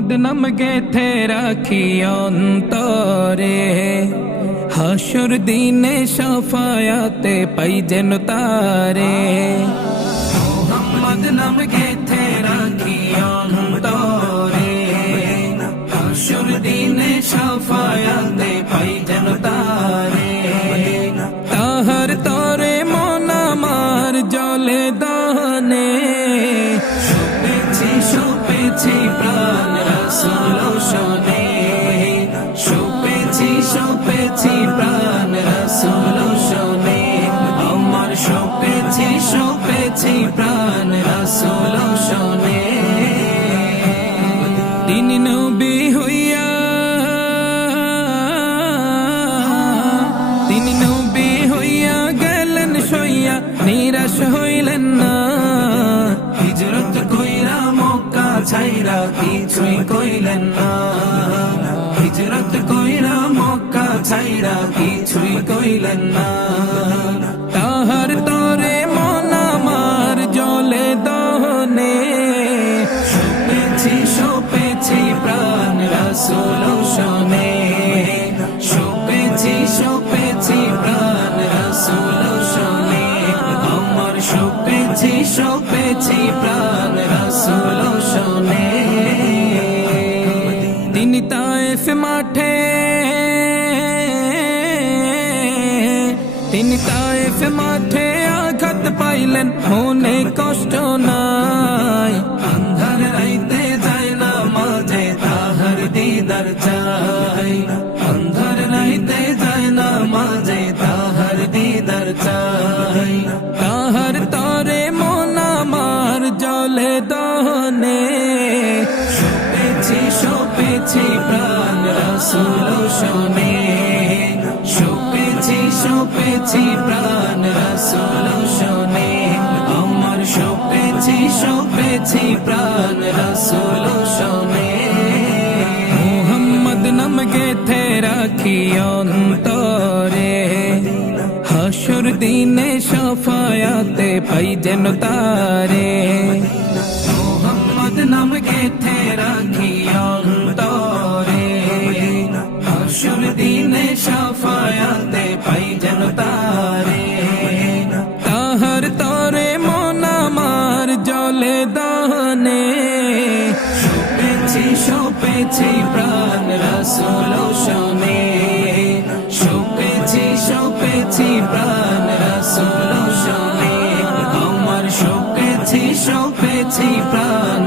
মোহাম্মদ নাম গেথে রাখি অন্তরে, হাসর দিনে শাফায়াতে পাই যেন তারে। মোহাম্মদ নাম গেথে রাখি অন্তরে, হাসর দিনে শাফায়াতে পাই যেন তারে। তাহার তরে মন আমার জলে দহনে, শোপেছি প্রাণ রাসূল শোনে, শোপেছি প্রাণ রাসূল শোনে, আমার শোপেছি প্রাণ রাসূল শোনে। তিনি নবী হইয়া, তিনি নবী হইয়া গেলেন সইয়া, নিরাশ হইলেন না। হিজরত কইরা মক্কা ছাইরা কিছুই কইলেন না, হিজরত কইরা মক্কা ছাইরা কিছুই কইলেন না। তাহার তরে মন আমার জলে দহনে, শোপেছি প্রাণ রাসূল শোনে, শোপেছি প্রাণ রাসূল শোনে, আমার শোপেছি প্রাণ রাসূল শোনে। তিনি তায়েফ মাঠে, তিনি তায়েফ মাঠে আঘাত পাইলেন, মনে কষ্ট নাই। আন্ধার রাইতে যায় না মাঝে তাহার দিদার চাই, আন্ধার রাইতে যায় না মাঝে তাহার দিদার চাই। তাহার তরে মন আমার জলে দহনে, শোপেছি প্রাণ রাসূল শোনে, শোপেছি প্রাণ রাসূল শোনে, আমার শোপেছি প্রাণ রাসূল শোনে। মোহাম্মদ নাম গেথে রাখি অন্তরে, হাসর দিনে শাফায়াতে পাই যেন তারে। মোহাম্মদ নাম গেথে রাখি অন্তরে, হাসর দিনে শাফায়াতে পাই যেন তারে। তাহার তরে মন আমার জলে দহনে, শোপেছি প্রাণ রাসূল শোনে, শোপেছি প্রাণ রাসূল শোনে, আমার শোপেছি প্রাণ